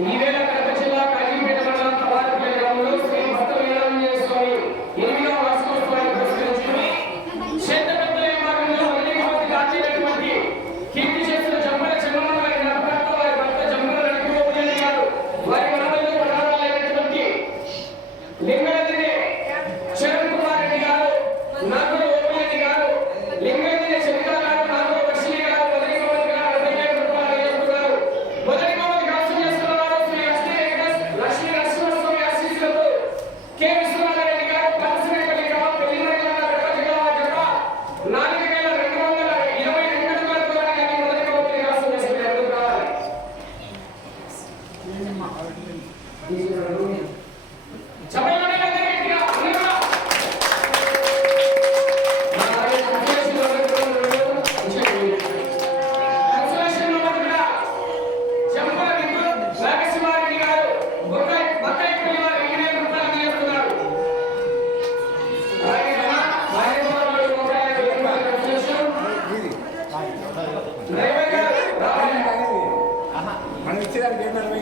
ఈ వేళ కడప జిల్లా కాజీపేట మండలం quedan bien arriba y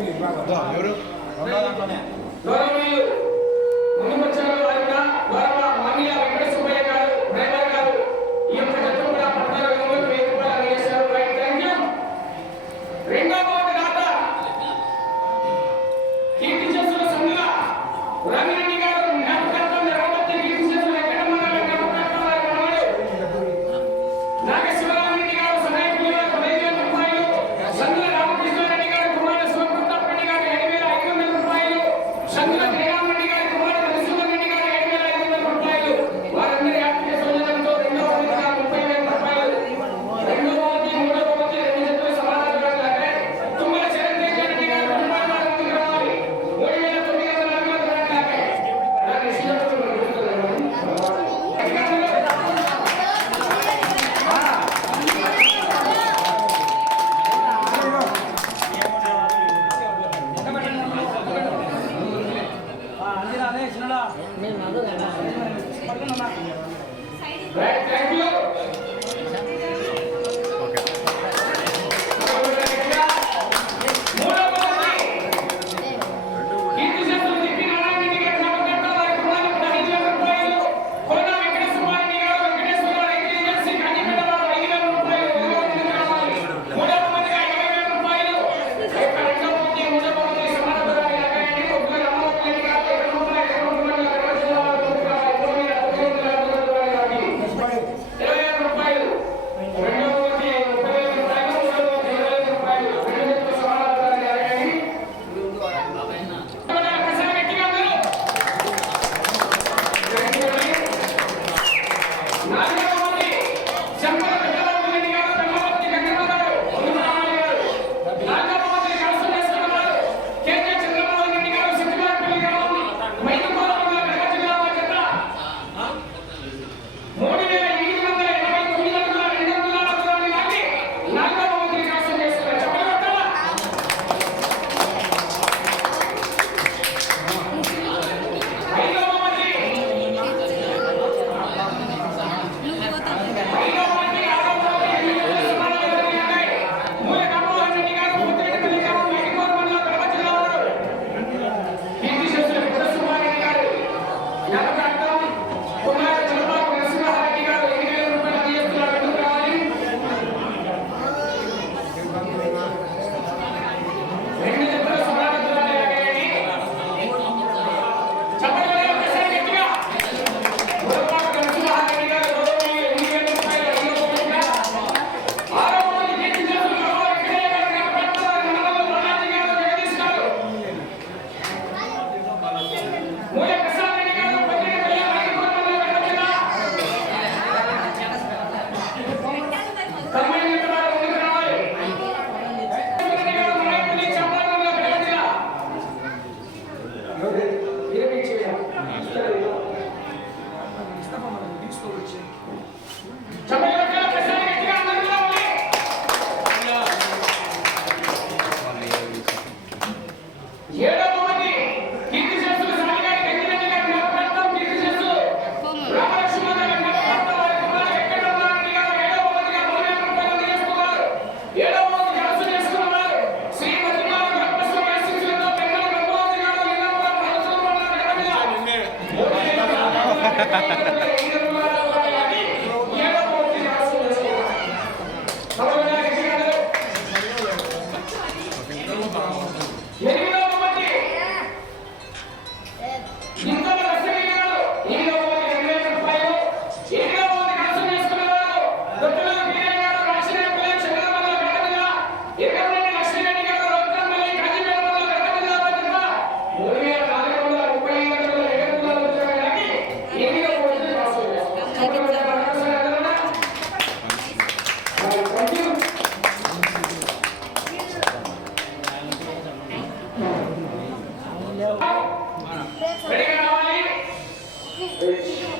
Vamos. এই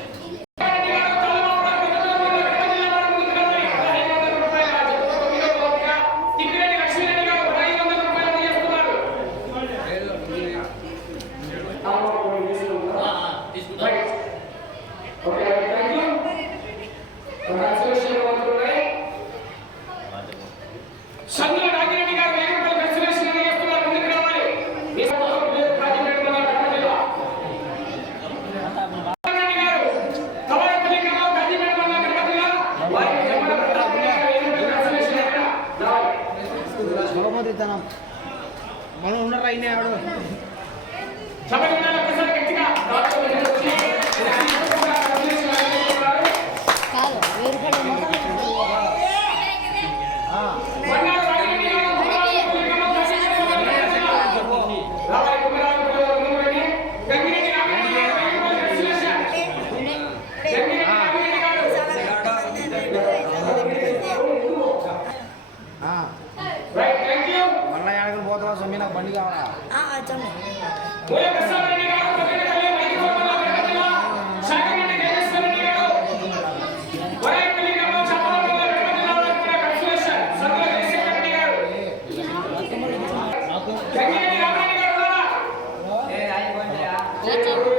మనం ఉన్నారా అయినా ఆడు. నాకు బండి కావాలా Thank you.